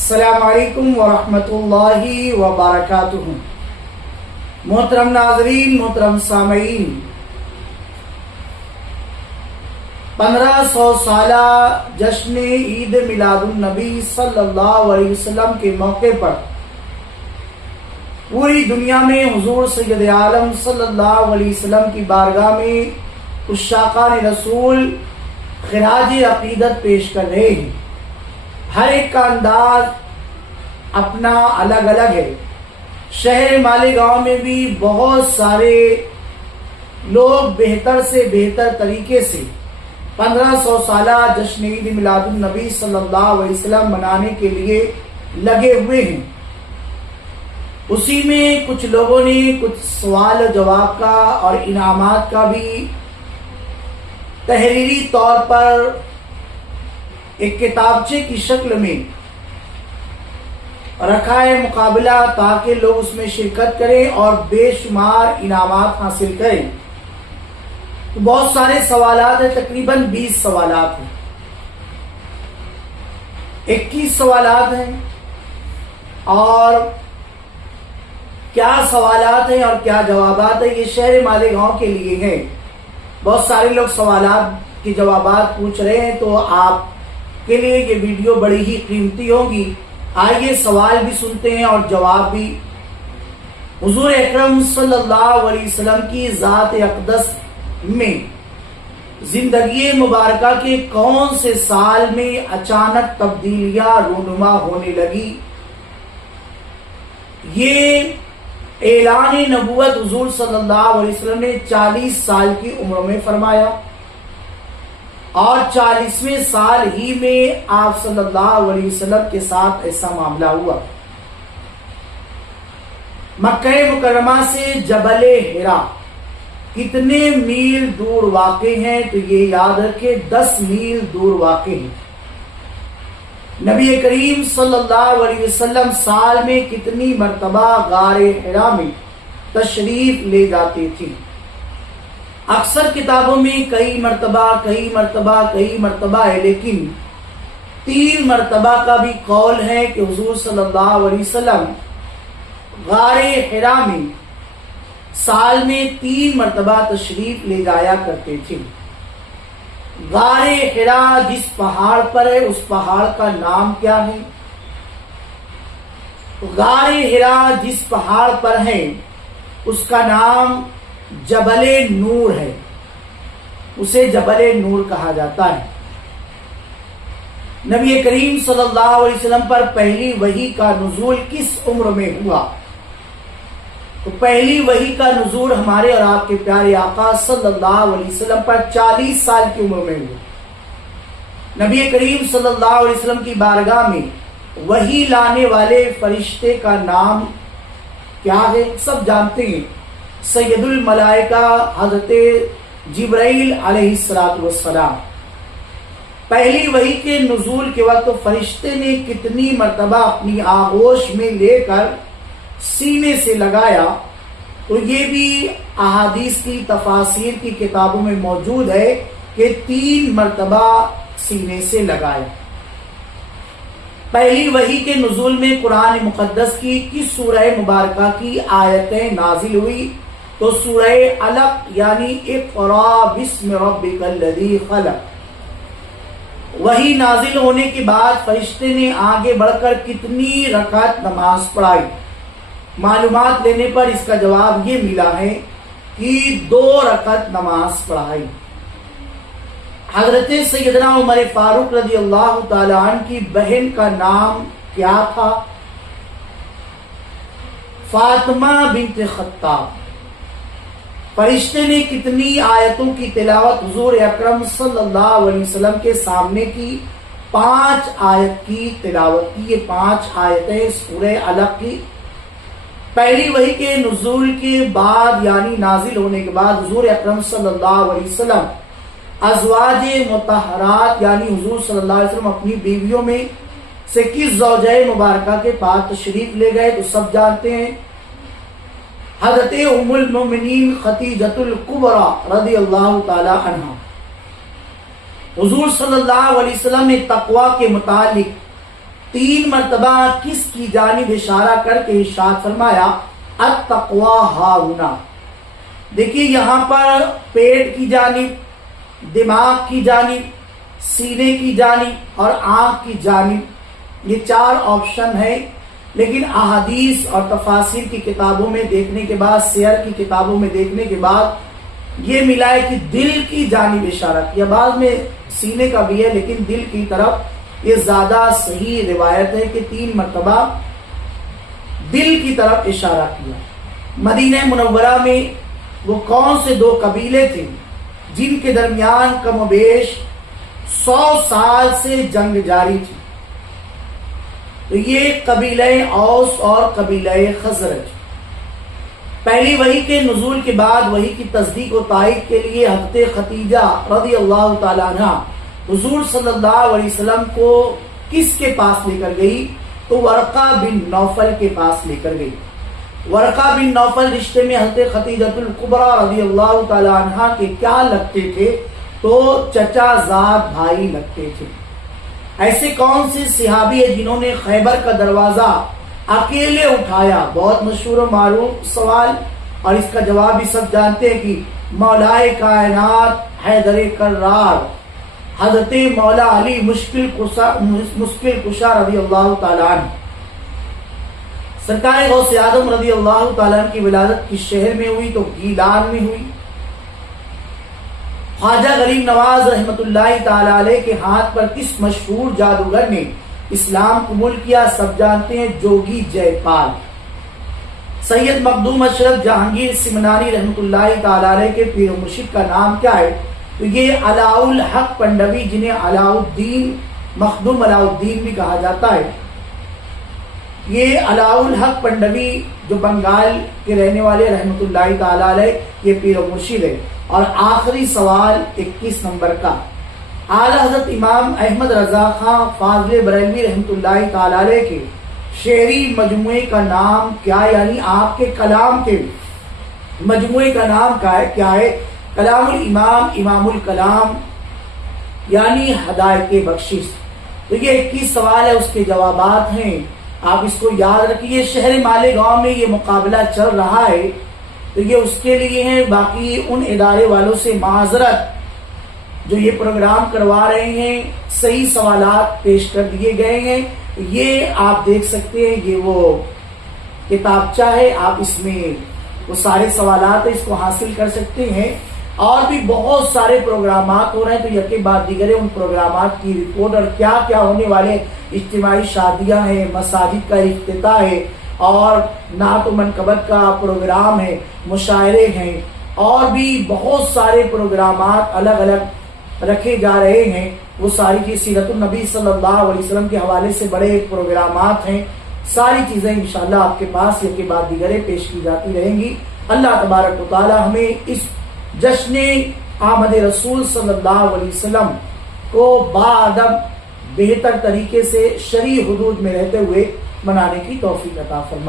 السلام علیکم ورحمۃ اللہ وبرکاتہ۔ محترم ناظرین، محترم سامعین، 1500 سالہ جشن عید میلاد النبی صلی اللہ علیہ وسلم کے موقع پر پوری دنیا میں حضور سید عالم صلی اللہ علیہ وسلم کی بارگاہ میں عشاقان رسول خراج عقیدت پیش کر رہے ہیں۔ ہر ایک کا انداز اپنا الگ الگ ہے۔ شہر مالیگاؤں میں بھی بہت سارے لوگ بہتر سے بہتر طریقے سے 1500 سالہ جشن عید میلاد النبی صلی اللہ علیہ وسلم منانے کے لیے لگے ہوئے ہیں۔ اسی میں کچھ لوگوں نے کچھ سوال و جواب کا اور انعامات کا بھی تحریری طور پر ایک کتابچے کی شکل میں رکھا ہے مقابلہ، تاکہ لوگ اس میں شرکت کریں اور بے شمار انعامات حاصل کریں۔ تو بہت سارے سوالات ہیں، تقریباً 20 سوالات ہیں، 21 سوالات ہیں، اور کیا سوالات ہیں اور کیا جوابات ہیں، یہ شہر مالیگاؤں کے لیے ہیں۔ بہت سارے لوگ سوالات کے جوابات پوچھ رہے ہیں، تو آپ کے لیے یہ ویڈیو بڑی ہی قیمتی ہوگی۔ آئیے سوال بھی سنتے ہیں اور جواب بھی۔ حضور اکرم صلی اللہ علیہ وسلم کی ذات اقدس میں زندگی مبارکہ کے کون سے سال میں اچانک تبدیلیاں رونما ہونے لگی؟ یہ اعلان نبوت حضور صلی اللہ علیہ وسلم نے 40 سال کی عمر میں فرمایا، اور 40ویں سال ہی میں آپ صلی اللہ علیہ وسلم کے ساتھ ایسا معاملہ ہوا۔ مکہ مکرمہ سے جبل حرا کتنے میل دور واقع ہیں؟ تو یہ یاد رکھیں، 10 میل دور واقع ہیں۔ نبی کریم صلی اللہ علیہ وسلم سال میں کتنی مرتبہ غار حرا میں تشریف لے جاتے تھے؟ اکثر کتابوں میں کئی مرتبہ ہے، لیکن 3 مرتبہ کا بھی قول ہے کہ حضور صلی اللہ علیہ وسلم غار حرا میں سال میں 3 مرتبہ تشریف لے جایا کرتے تھے۔ غار حرا جس پہاڑ پر ہے، اس پہاڑ کا نام کیا ہے؟ غار حرا جس پہاڑ پر ہے، اس کا نام جبل نور ہے، اسے جبل نور کہا جاتا ہے۔ نبی کریم صلی اللہ علیہ وسلم پر پہلی وحی کا نزول کس عمر میں ہوا؟ تو پہلی وحی کا نزول ہمارے اور آپ کے پیارے آقا صلی اللہ علیہ وسلم پر 40 سال کی عمر میں ہوا۔ نبی کریم صلی اللہ علیہ وسلم کی بارگاہ میں وحی لانے والے فرشتے کا نام کیا ہے؟ سب جانتے ہیں، سید الملائکہ حضرت جبرائیل علیہ السلام۔ پہلی وحی کے نزول کے وقت فرشتے نے کتنی مرتبہ اپنی آغوش میں لے کر سینے سے لگایا؟ تو یہ بھی احادیث کی تفاسیر کی کتابوں میں موجود ہے کہ 3 مرتبہ سینے سے لگایا۔ پہلی وحی کے نزول میں قرآن مقدس کی کس سورہ مبارکہ کی آیتیں نازل ہوئی؟ تو سورہ علق یعنی اقرا بسم ربک الذی خلق۔ وحی نازل ہونے کے بعد فرشتے نے آگے بڑھ کر کتنی رکعت نماز پڑھائی؟ معلومات لینے پر اس کا جواب یہ ملا ہے کہ 2 رکعت نماز پڑھائی۔ حضرت سیدنا عمر فاروق رضی اللہ تعالی عنہ کی بہن کا نام کیا تھا؟ فاطمہ بنت خطاب۔ فرشتے نے کتنی آیتوں کی تلاوت حضور اکرم صلی اللہ علیہ وسلم کے سامنے کی؟ 5 آیت کی تلاوت کی۔ یہ 5 آیتیں سورہ علق کی۔ پہلی وحی کے نزول کے بعد یعنی نازل ہونے کے بعد حضور اکرم صلی اللہ علیہ وسلم ازواج مطہرات یعنی حضور صلی اللہ علیہ وسلم اپنی بیویوں میں سے کس زوجہ مبارکہ کے پاس تشریف لے گئے؟ تو سب جانتے ہیں، حضرت ام المؤمنین خدیجۃ الکبریٰ رضی اللہ تعالی عنہا۔ حضور صلی اللہ علیہ وسلم نے تقوی کے متعلق 3 مرتبہ کس کی جانب اشارہ کر کے ارشاد فرمایا التقوی ہاہنا. دیکھیے یہاں پر پیٹ کی جانب، دماغ کی جانب، سینے کی جانب اور آنکھ کی جانب، یہ 4 آپشن ہے. لیکن احادیث اور تفاسیر کی کتابوں میں دیکھنے کے بعد، سیر کی کتابوں میں دیکھنے کے بعد یہ ملا ہے کہ دل کی جانب اشارہ کیا. بعض میں سینے کا بھی ہے لیکن دل کی طرف یہ زیادہ صحیح روایت ہے کہ 3 مرتبہ دل کی طرف اشارہ کیا. مدینہ منورہ میں وہ کون سے 2 قبیلے تھے جن کے درمیان کم و بیش 100 سال سے جنگ جاری تھی؟ تو یہ قبیلہ اوس اور قبیلہ خزرج. پہلی وحی کے نزول کے بعد وحی کی تصدیق و تائید کے لیے حضرت خدیجہ رضی اللہ تعالیٰ عنہ حضور صلی اللہ علیہ وسلم کو کس کے پاس لے کر گئی؟ تو ورقہ بن نوفل کے پاس لے کر گئی. ورقہ بن نوفل رشتے میں حضرت خدیجہ الکبریٰ رضی اللہ تعالیٰ عنہ کے کیا لگتے تھے؟ تو چچا زاد بھائی لگتے تھے. ایسے کون سے صحابی ہیں جنہوں نے خیبر کا دروازہ اکیلے اٹھایا؟ بہت مشہور و معروف سوال، اور اس کا جواب بھی سب جانتے ہیں کہ مولائے کائنات حیدر کرار حضرت مولا علی مشکل کشا رضی اللہ تعالیٰ عنہ. سرکار غوث اعظم رضی اللہ تعالیٰ عنہ کی ولادت کس شہر میں ہوئی؟ تو گیلان میں ہوئی. خواجہ غریب نواز رحمت اللہ تعالیٰ علیہ کے ہاتھ پر کس مشہور جادوگر نے اسلام قبول کیا؟ سب جانتے ہیں، جوگی جے پال. سید مخدوم اشرف جہانگیر سمنانی رحمت اللہ تعالیٰ علیہ کے پیر و مرشد کا نام کیا ہے؟ تو یہ علاء الحق پنڈوی، جنہیں علاء الدین مخدوم علاء الدین بھی کہا جاتا ہے. یہ علاء الحق پنڈوی جو بنگال کے رہنے والے رحمت اللہ تعالیٰ علیہ یہ پیر و مرشد ہے. اور آخری سوال 21 نمبر کا، اعلی حضرت امام احمد رضا خان فاضل بریلوی رحمت اللہ تعالیٰ علیہ کے شعری مجموعے کا نام کیا؟ یعنی آپ کے کلام کے مجموعے کا نام کیا ہے؟ کلام الامام، امام الکلام، یعنی ہدایت بخشش. تو یہ 21 سوال ہے، اس کے جوابات ہیں، آپ اس کو یاد رکھیے. شہر مالیگاؤں میں یہ مقابلہ چل رہا ہے تو یہ اس کے لیے ہیں. باقی ان ادارے والوں سے معذرت جو یہ پروگرام کروا رہے ہیں، صحیح سوالات پیش کر دیے گئے ہیں. یہ آپ دیکھ سکتے ہیں، یہ وہ کتابچہ ہے، آپ اس میں وہ سارے سوالات اس کو حاصل کر سکتے ہیں. اور بھی بہت سارے پروگرامات ہو رہے ہیں، تو یکے بعد دیگر ان پروگرامات کی رپورٹ اور کیا کیا ہونے والے اجتماعی شادیاں ہیں، مساجد کا افتتاح ہے، اور نعت و منقبت کا پروگرام ہے، مشاعرے ہیں، اور بھی بہت سارے پروگرامات الگ الگ رکھے جا رہے ہیں. وہ ساری کی سیرت النبی صلی اللہ علیہ وسلم کے حوالے سے بڑے پروگرامات ہیں. ساری چیزیں انشاءاللہ آپ کے پاس یہ کے بعد دیگرے پیش کی جاتی رہیں گی. اللہ تبارک و تعالی ہمیں اس جشن آمد رسول صلی اللہ علیہ وسلم کو باادب بہتر طریقے سے شرعی حدود میں رہتے ہوئے منانے کی توفیق عطا فرمائے.